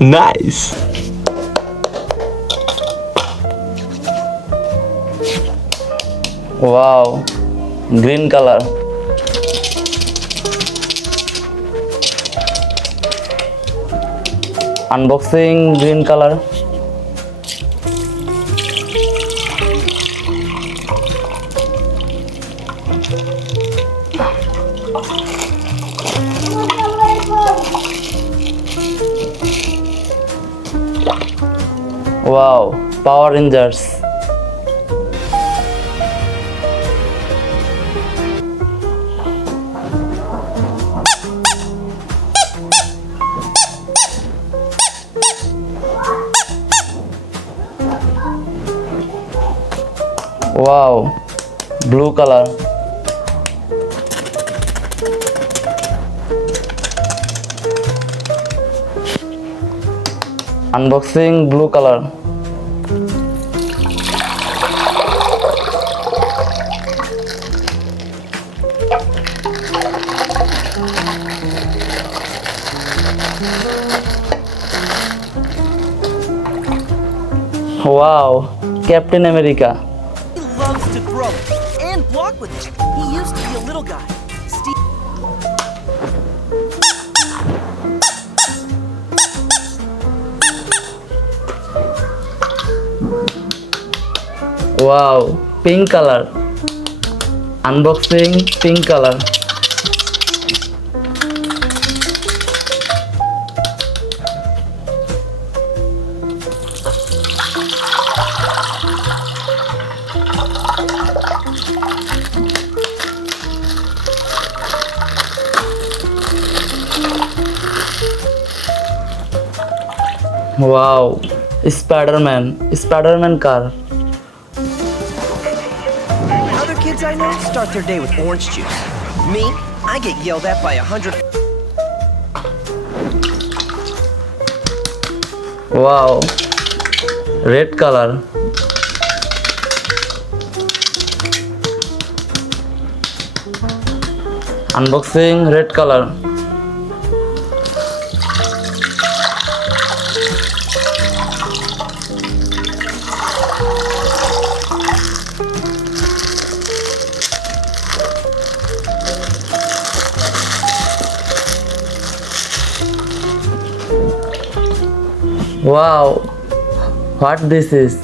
Nice. Wow, green color. Unboxing green color. Wow, Power Rangers. Wow, blue color. Unboxing blue color. Wow, Captain America. He loves to throw and block with it. He used to be a little guy. Wow, pink color. Unboxing pink color. Wow, Spider-Man car. Other kids I know start their day with orange juice. Me, I get yelled at by 100. Wow, red color. Unboxing red color. Wow, what this is?